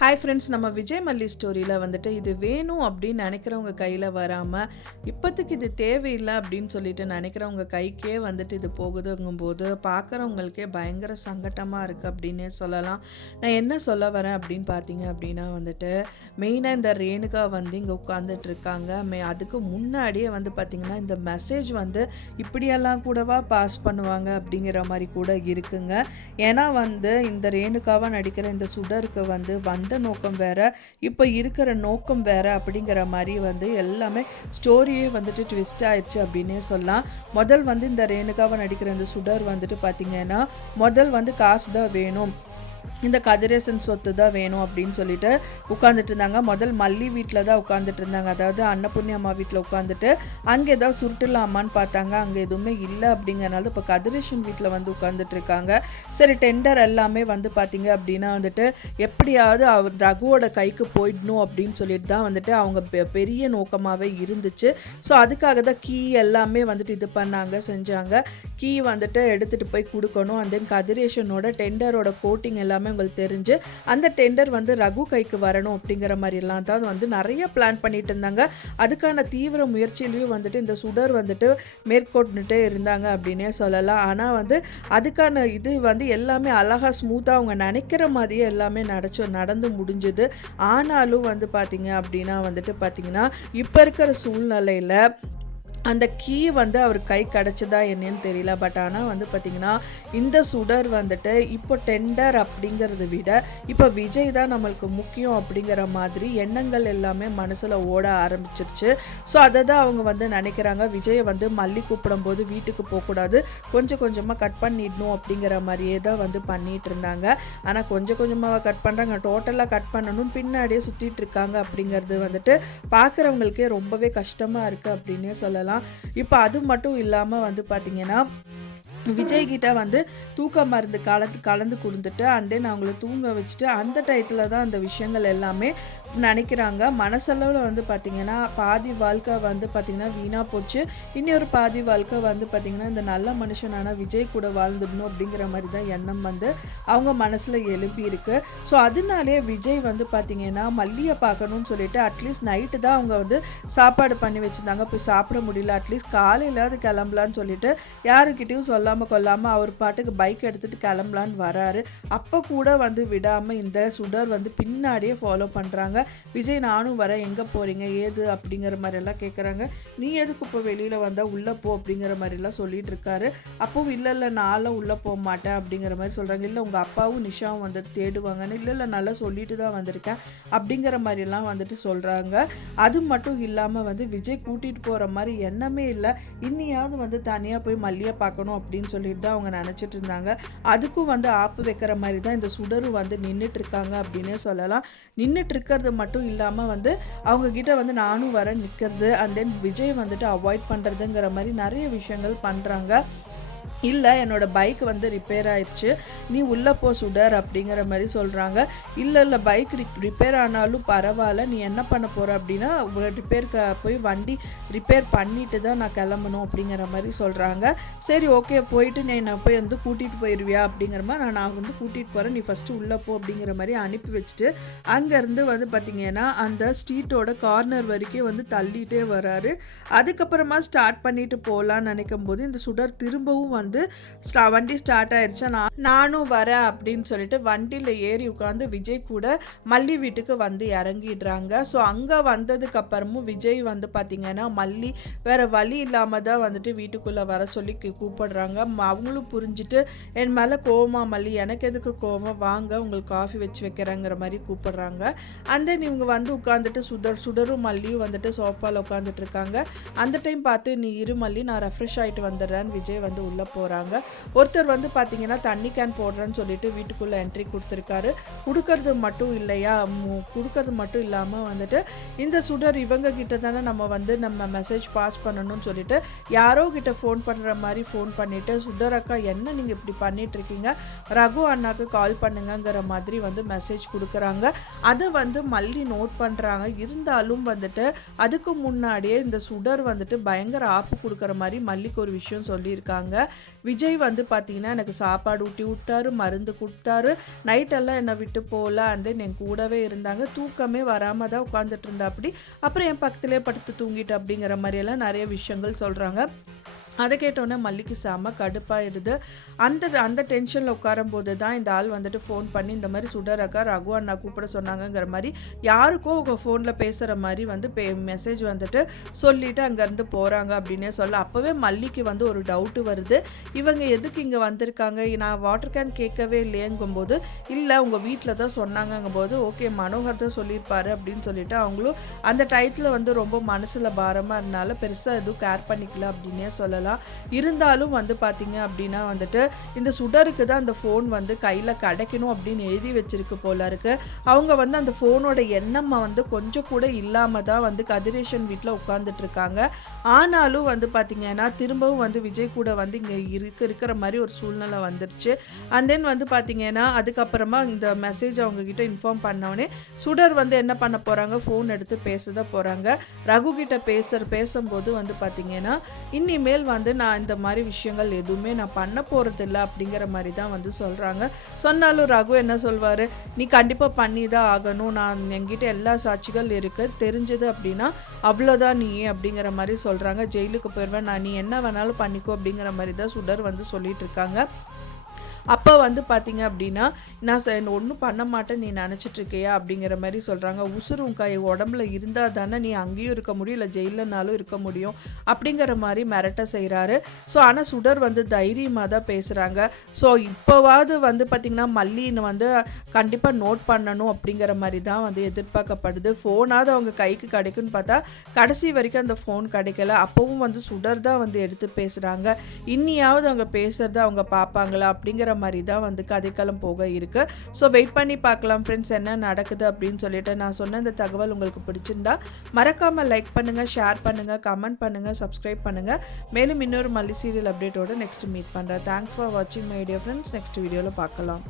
Hi friends, நம்ம விஜய் மல்லி ஸ்டோரியில் வந்துட்டு இது வேணும் அப்படின்னு நினைக்கிறவங்க கையில் வராமல் இப்போதைக்கு இது தேவையில்லை அப்படின்னு சொல்லிட்டு நினைக்கிறவங்க கைக்கே வந்துட்டு இது போகுதுங்கும்போது பார்க்குறவங்களுக்கே பயங்கர சங்கட்டமாக இருக்குது அப்படின்னே சொல்லலாம். நான் என்ன சொல்ல வரேன் அப்படின்னு பார்த்தீங்க அப்படின்னா வந்துட்டு மெயினாக இந்த ரேணுகா வந்து இங்கே உட்காந்துட்டு இருக்காங்க. அதுக்கு முன்னாடியே வந்து பார்த்திங்கன்னா இந்த மெசேஜ் வந்து இப்படியெல்லாம் கூடவா பாஸ் பண்ணுவாங்க அப்படிங்கிற மாதிரி கூட இருக்குங்க. ஏன்னா வந்து இந்த ரேணுகாவாக நடிக்கிற இந்த சுடருக்கு வந்த நோக்கம் வேற, இப்போ இருக்கிற நோக்கம் வேற அப்படிங்கிற மாதிரி வந்து எல்லாமே ஸ்டோரியே வந்துட்டு ட்விஸ்ட் ஆயிடுச்சு அப்படின்னே சொல்லலாம். முதல் வந்து இந்த ரேணுகாவை நடிக்கிற இந்த சுடர் வந்துட்டு பார்த்தீங்கன்னா முதல் வந்து காசு தான் வேணும், இந்த கதிரேசன் சொத்து தான் வேணும் அப்படின்னு சொல்லிட்டு உட்காந்துட்டு இருந்தாங்க. முதல் மல்லி வீட்டில் தான் உட்காந்துட்டு இருந்தாங்க, அதாவது அன்னபூர்ணி அம்மா வீட்டில் உட்காந்துட்டு அங்கே ஏதாவது சுருட்டுலாமான்னு பார்த்தாங்க. அங்கே எதுவுமே இல்லை அப்படிங்கிறனால இப்போ கதிரேசன் வீட்டில் வந்து உட்காந்துட்டு இருக்காங்க. சரி, டெண்டர் எல்லாமே வந்து பார்த்தீங்க அப்படின்னா வந்துட்டு எப்படியாவது அவர் ரகுவோட கைக்கு போயிடணும் அப்படின்னு சொல்லிட்டு தான் வந்துட்டு அவங்க பெரிய நோக்கமாகவே இருந்துச்சு. ஸோ அதுக்காக தான் கீ எல்லாமே வந்துட்டு இது பண்ணாங்க, செஞ்சாங்க. கீ வந்துட்டு எடுத்துகிட்டு போய் கொடுக்கணும். அண்ட் தென் கதிரேசனோட டெண்டரோட கோட்டிங் எல்லாமே உங்களுக்கு தெரிஞ்சு அந்த டெண்டர் வந்து ரகு கைக்கு வரணும் அப்படிங்கிற மாதிரிலாம் தான் வந்து நிறைய பிளான் பண்ணிட்டு இருந்தாங்க. அதுக்கான தீவிர முயற்சியிலையும் வந்துட்டு இந்த சுடர் வந்துட்டு மேற்கொண்டுட்டே இருந்தாங்க அப்படின்னே சொல்லலாம். ஆனால் வந்து அதுக்கான இது வந்து எல்லாமே அழகாக ஸ்மூத்தாக அவங்க நினைக்கிற மாதிரியே எல்லாமே நடந்து முடிஞ்சுது. ஆனாலும் வந்து பார்த்தீங்க அப்படின்னா வந்துட்டு பார்த்தீங்கன்னா இப்போ இருக்கிற சூழ்நிலையில் அந்த கீ வந்து அவர் கை கிடச்சதா என்னன்னு தெரியல. பட் ஆனால் வந்து பார்த்திங்கன்னா இந்த சுடர் வந்துட்டு இப்போ டெண்டர் அப்படிங்கிறத விட இப்போ விஜய் தான் நம்மளுக்கு முக்கியம் அப்படிங்கிற மாதிரி எண்ணங்கள் எல்லாமே மனசில் ஓட ஆரம்பிச்சிருச்சு. ஸோ அதை தான் அவங்க வந்து நினைக்கிறாங்க. விஜயை வந்து மல்லி கூப்பிடும் போது வீட்டுக்கு போகக்கூடாது, கொஞ்சம் கொஞ்சமாக கட் பண்ணிடணும் அப்படிங்கிற மாதிரியே தான் வந்து பண்ணிகிட்டு இருந்தாங்க. ஆனால் கொஞ்சம் கொஞ்சமாக கட் பண்ணுறாங்க, டோட்டலாக கட் பண்ணணும் பின்னாடியே சுற்றிட்டு இருக்காங்க. அப்படிங்கிறது வந்துட்டு பார்க்குறவங்களுக்கே ரொம்பவே கஷ்டமாக இருக்குது அப்படின்னே சொல்லலாம். இப்போ அது மட்டும் இல்லாமல் வந்து பார்த்தீங்கன்னா விஜய்கிட்ட வந்து தூக்க மருந்து கலந்து கொடுத்துட்டு அண்ட் தென் அவங்கள தூங்க வச்சுட்டு அந்த டயத்தில் தான் அந்த விஷயங்கள் எல்லாமே நினைக்கிறாங்க. மனசளவில் வந்து பார்த்திங்கன்னா பாதி வாழ்க்கை வந்து பார்த்திங்கன்னா வீணாக போச்சு, இன்னொரு பாதி வாழ்க்கை வந்து பார்த்திங்கன்னா இந்த நல்ல மனுஷனான விஜய் கூட வாழ்ந்துடணும் அப்படிங்கிற மாதிரி தான் எண்ணம் வந்து அவங்க மனசில் எழுப்பி இருக்கு. ஸோ அதனாலே விஜய் வந்து பார்த்திங்கன்னா மல்லியை பார்க்கணும்னு சொல்லிட்டு அட்லீஸ்ட் நைட்டு தான் அவங்க வந்து சாப்பாடு பண்ணி வச்சுருந்தாங்க. போய் சாப்பிட முடியல, அட்லீஸ்ட் காலையில் அது கிளம்பலான்னு சொல்லிட்டு யாருக்கிட்டையும் கொல்லாமல் அவர் பாட்டுக்கு பைக் எடுத்துகிட்டு கிளம்பலான்னு வராரு. அப்போ கூட வந்து விடாமல் இந்த சுடர் வந்து பின்னாடியே ஃபாலோ பண்ணுறாங்க. விஜய் நானும் வரேன், எங்கே போகிறீங்க ஏது அப்படிங்கிற மாதிரிலாம் கேட்குறாங்க. நீ எதுக்கு இப்போ வெளியில் வந்தால் உள்ளே போ அப்படிங்கிற மாதிரிலாம் சொல்லிட்டு இருக்காரு. அப்போவும் இல்லை நானும் உள்ளே போக மாட்டேன் அப்படிங்கிற மாதிரி சொல்கிறாங்க. இல்லை உங்கள் அப்பாவும் நிஷாவும் வந்து தேடுவாங்கன்னு. இல்லை நல்லா சொல்லிட்டு தான் வந்திருக்கேன் அப்படிங்கிற மாதிரிலாம் வந்துட்டு சொல்கிறாங்க. அது மட்டும் இல்லாமல் வந்து விஜய் கூட்டிகிட்டு போகிற மாதிரி எண்ணமே இல்லை, இன்னியாவது வந்து தனியாக போய் மல்லியை பார்க்கணும் அப்படின்னு சொல்லிட்டு தான் அவங்க நினச்சிட்டு இருந்தாங்க. அதுக்கும் வந்து ஆப்பு வைக்கிற மாதிரி தான் இந்த சுடரும் வந்து நின்றுட்டு இருக்காங்க அப்படின்னே சொல்லலாம். நின்றுட்டு இருக்கிறது மட்டும் இல்லாமல் வந்து அவங்க கிட்ட வந்து நானும் வர நிற்கிறது அண்ட் தென் விஜய் வந்துட்டு அவாய்ட் பண்ணுறதுங்கிற மாதிரி நிறைய விஷயங்கள் பண்ணுறாங்க. இல்லை என்னோட பைக் வந்து ரிப்பேர் ஆயிடுச்சு, நீ உள்ளே போ சுடர் அப்படிங்கிற மாதிரி சொல்கிறாங்க. இல்லை பைக் ரிப்பேர் ஆனாலும் பரவாயில்ல, நீ என்ன பண்ண போகிற அப்படின்னா ரிப்பேருக்கு போய் வண்டி ரிப்பேர் பண்ணிட்டு தான் நான் கிளம்பணும் அப்படிங்கிற மாதிரி சொல்கிறாங்க. சரி ஓகே, போயிட்டு நீ என்னை போய் வந்து கூட்டிகிட்டு போயிடுவியா அப்படிங்கிற மாதிரி நான் வந்து கூட்டிகிட்டு போகிறேன், நீ ஃபஸ்ட்டு உள்ளே போ அப்படிங்கிற மாதிரி அனுப்பி வச்சுட்டு அங்கேருந்து வந்து பார்த்திங்கன்னா அந்த ஸ்ட்ரீட்டோட கார்னர் வரைக்கும் வந்து தள்ளிகிட்டே வராரு. அதுக்கப்புறமா ஸ்டார்ட் பண்ணிட்டு போகலான்னு நினைக்கும் போது இந்த சுடர் திரும்பவும் வந்து வண்டி ஸ்டார்ட் ஆயிடுச்சா, நானும் வரேன் அப்படின்னு சொல்லிட்டு வண்டியில் ஏறி உட்காந்து விஜய் கூட மல்லி வீட்டுக்கு வந்து இறங்கிடுறாங்க. ஸோ அங்கே வந்ததுக்கு அப்புறமும் விஜய் வந்து பார்த்திங்கன்னா மல்லி வேற வழி இல்லாமல் தான் வந்துட்டு வீட்டுக்குள்ளே வர சொல்லி கூப்பிடுறாங்க. அவங்களும் புரிஞ்சுட்டு என் மேலே கோவமா மல்லி, எனக்கு எதுக்கு கோவம், வாங்க உங்களுக்கு காஃபி வச்சு வைக்கிறேங்கிற மாதிரி கூப்பிடுறாங்க. அந்த இவங்க வந்து உட்காந்துட்டு சுடரும் மல்லியும் வந்துட்டு சோஃபாவில் உட்காந்துட்டு இருக்காங்க. அந்த டைம் பார்த்து நீ இரு மல்லி, நான் ரெஃப்ரெஷ் ஆகிட்டு வந்துடுறேன்னு விஜய் வந்து உள்ளே போகிறாங்க. ஒருத்தர் வந்து பார்த்தீங்கன்னா தண்ணி கேன் போடுறேன்னு சொல்லிட்டு வீட்டுக்குள்ளே என்ட்ரி கொடுத்துருக்காரு. கொடுக்கறது மட்டும் இல்லாமல் வந்துட்டு இந்த சுடர் இவங்க கிட்ட தானே நம்ம மெசேஜ் பாஸ் பண்ணணும்னு சொல்லிட்டு யாரோ கிட்ட ஃபோன் பண்ணுற மாதிரி ஃபோன் பண்ணிவிட்டு சுடர் அக்கா என்ன நீங்கள் இப்படி பண்ணிகிட்ருக்கீங்க, ரகு அண்ணாக்கு கால் பண்ணுங்கிற மாதிரி வந்து மெசேஜ் கொடுக்குறாங்க. அதை வந்து மல்லி நோட் பண்ணுறாங்க. இருந்தாலும் வந்துட்டு அதுக்கு முன்னாடியே இந்த சுடர் வந்துட்டு பயங்கர ஆப்பு கொடுக்குற மாதிரி மல்லிக்கு ஒரு விஷயம் சொல்லியிருக்காங்க. விஜய் வந்து பார்த்தீங்கன்னா எனக்கு சாப்பாடு ஊட்டி விட்டாரு, மருந்து கொடுத்தாரு, நைட்டெல்லாம் என்னை விட்டு போகல, அண்ட் தென் என் கூடவே இருந்தாங்க, தூக்கமே வராமல் தான் உட்காந்துட்டு இருந்தா. அப்படி அப்புறம் என் பக்கத்துலேயே படுத்து தூங்கிட்டு அப்படிங்கிற மாதிரியெல்லாம் நிறைய விஷயங்கள் சொல்கிறாங்க. அதை கேட்டோன்னே மல்லிக்கு செம்ம கடுப்பாயிடுது. அந்த அந்த டென்ஷனில் உட்காரும்போது தான் இந்த ஆள் வந்துட்டு ஃபோன் பண்ணி இந்த மாதிரி சுடர் அக்கா ரகு அண்ணா கூப்பிட சொன்னாங்கங்கிற மாதிரி யாருக்கோ உங்கள் ஃபோனில் பேசுகிற மாதிரி வந்து மெசேஜ் வந்துட்டு சொல்லிவிட்டு அங்கேருந்து போகிறாங்க அப்படின்னே சொல்ல. அப்போவே மல்லிக்கு வந்து ஒரு டவுட்டு வருது, இவங்க எதுக்கு இங்கே வந்திருக்காங்க, நான் வாட்டர் கேன் கேட்கவே இல்லையங்கும்போது இல்லை உங்கள் வீட்டில் தான் சொன்னாங்கங்கும்போது ஓகே மனோகர் தான் சொல்லியிருப்பாரு அப்படின்னு சொல்லிட்டு அவங்களும் அந்த டயத்தில் வந்து ரொம்ப மனசில் பாரமாக இருந்தால பெருசாக எதுவும் கேர் பண்ணிக்கல அப்படின்னே சொல்லலாம். இருந்தாலும் வந்து பார்த்தீங்க அப்படின்னா வந்துட்டு இந்த சுடருக்கு தான் அந்த ஃபோன் வந்து கையில் கிடைக்கணும் அப்படின்னு எழுதி வச்சிருக்கு போல இருக்கு. அவங்க வந்து அந்த ஃபோனோட எண்ணம் வந்து கொஞ்சம் கூட இல்லாமல் தான் வந்து கதிரேஷன் வீட்டில் உட்காந்துட்டு இருக்காங்க. ஆனாலும் வந்து பார்த்தீங்கன்னா திரும்பவும் வந்து விஜய் கூட வந்து இங்கே இருக்கிற மாதிரி ஒரு சூழ்நிலை வந்துருச்சு. அண்ட் தென் வந்து பார்த்தீங்கன்னா அதுக்கப்புறமா இந்த மெசேஜ் அவங்க கிட்ட இன்ஃபார்ம் பண்ணோடனே சுடர் வந்து என்ன பண்ண போகிறாங்க, ஃபோன் எடுத்து பேசதான் போகிறாங்க. ரகு கிட்ட பேசும்போது வந்து பார்த்தீங்கன்னா இனிமேல் வந்து நான் இந்த மாதிரி விஷயங்கள் எதுவுமே நான் பண்ண போகிறது இல்லை அப்படிங்கிற மாதிரி தான் வந்து சொல்கிறாங்க. சொன்னாலும் ரகு என்ன சொல்வார், நீ கண்டிப்பாக பண்ணி தான் ஆகணும், நான் என்கிட்ட எல்லா சாட்சிகள் இருக்குது, தெரிஞ்சது அப்படின்னா அவ்வளோதான் நீ அப்படிங்கிற மாதிரி சொல்கிறாங்க. ஜெயிலுக்கு போயிடுவேன், நான் நீ என்ன வேணாலும் பண்ணிக்கோ அப்படிங்கிற மாதிரி தான் சுடர் வந்து சொல்லிட்டு இருக்காங்க. அப்போ வந்து பார்த்தீங்க அப்படின்னா நான் ஒன்றும் பண்ண மாட்டேன் நீ நினச்சிட்ருக்கியா அப்படிங்கிற மாதிரி சொல்கிறாங்க. உசுரும் கை உடம்புல இருந்தால் தானே நீ அங்கேயும் இருக்க முடியும், இல்லை ஜெயிலனாலும் இருக்க முடியும் அப்படிங்கிற மாதிரி மிரட்ட செய்கிறாரு. ஸோ ஆனால் சுடர் வந்து தைரியமாக தான் பேசுகிறாங்க. ஸோ இப்போவாவது வந்து பார்த்திங்கன்னா மல்லின்னு வந்து கண்டிப்பாக நோட் பண்ணணும் அப்படிங்கிற மாதிரி தான் வந்து எதிர்பார்க்கப்படுது. ஃபோனாவது அவங்க கைக்கு கிடைக்குன்னு பார்த்தா கடைசி வரைக்கும் அந்த ஃபோன் கிடைக்கல. அப்போவும் வந்து சுடர் தான் வந்து எடுத்து பேசுகிறாங்க. இன்னியாவது அவங்க பேசுகிறத அவங்க பார்ப்பாங்களா அப்படிங்கிற மாதிரி தான் வந்து கதைக்களம் போக இருக்கு. ஸோ வெயிட் பண்ணி பார்க்கலாம் ஃப்ரெண்ட்ஸ் என்ன நடக்குது அப்படின்னு சொல்லிட்டு. நான் சொன்ன இந்த தகவல் உங்களுக்கு பிடிச்சிருந்தா மறக்காமல் லைக் பண்ணுங்கள், ஷேர் பண்ணுங்கள், கமெண்ட் பண்ணுங்கள், சப்ஸ்கிரைப் பண்ணுங்கள். மேலும் இன்னொரு மல்லி சீரியல் அப்டேட்டோட நெக்ஸ்ட் மீட் பண்ணுறேன். தேங்க்ஸ் ஃபார் வாட்சிங் மை டியர் ஃப்ரெண்ட்ஸ். நெக்ஸ்ட் வீடியோவில் பார்க்கலாம்.